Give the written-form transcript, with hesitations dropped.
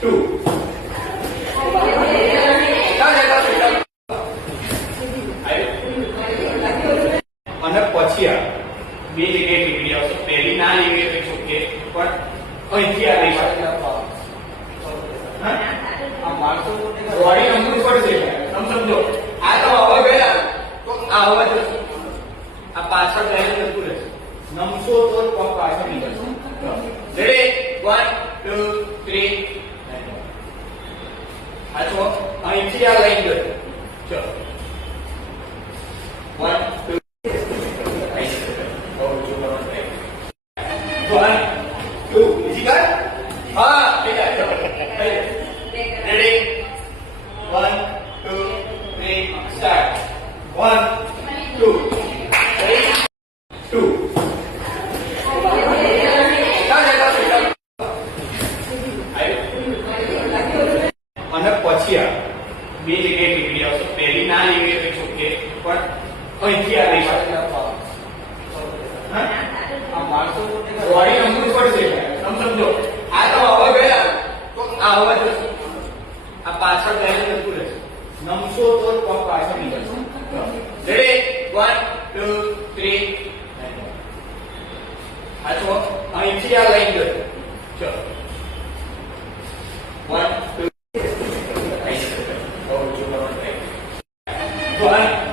2 અને પછી આ બે જગ્યાએ ટીકડી આવશે. પહેલી ના લેવી હોય તો ઓકે, પણ અહીંથી આ લઈ શકે. બોડી નમવું પડશે. તમે સમજો, આ તો આવવા ગયા તો આ આવવા જશે, આ પાછળ લઈને જતું રહેશે. નમશો તો પગ પાછળ નીકળશે. રેડી? 1 2 3. આ જો અહીંથી આ લઈ ગયો. ચલો 1 2 1 2. easy kar? हाँ ठीक है. ready? 1 2 3 start. 1 2 2. અને પછી આ બે જગ્યાએ ટીકડી આવશે. પહેલી ના લેવી હોય તો ઓકે, પણ અહીંથી આ લઈ શકે. બોડી નમવું પડશે. તમે સમજો, આ તો આવવા ગયા તો આ આવવા જશે, આ પાછળ લઈને જતું રહેશે. નમશો તો પગ પાછળ નીકળશે. રેડી? 1 2 3. આ જો અહીંથી આ લઈ ગયો. ચલો 1 2 1